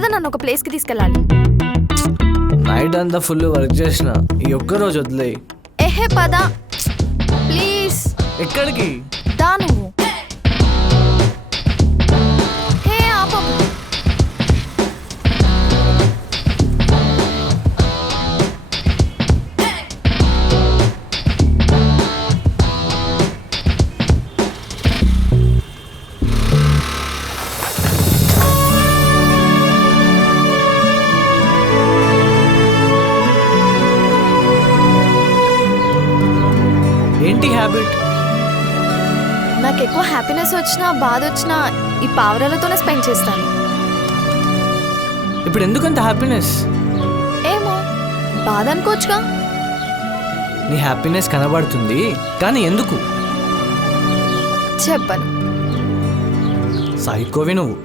పద నన్ను ఒక ప్లేస్కి తీసుకెళ్ళాలి. నైట్ అంతా ఫుల్ వర్క్ చేసిన, ఈ ఒక్కరోజు వదిలేయి. ఎహే పద ప్లీజ్. ఎక్కడికి? దా నువ్వు. హే ఆపం. ఏంటి హ్యాబిట్? నాకు ఎక్కువ హ్యాపీనెస్ వచ్చినా బాధ వచ్చినా ఈ పావురాలతోనే స్పెండ్ చేస్తాను. ఇప్పుడు ఎందుకంత హ్యాపీనెస్? ఏమో బాధ అనుకోవచ్చుగా. నీ హ్యాపీనెస్ కనబడుతుంది కానీ ఎందుకు? చెప్పను. సైకోవి నువ్వు.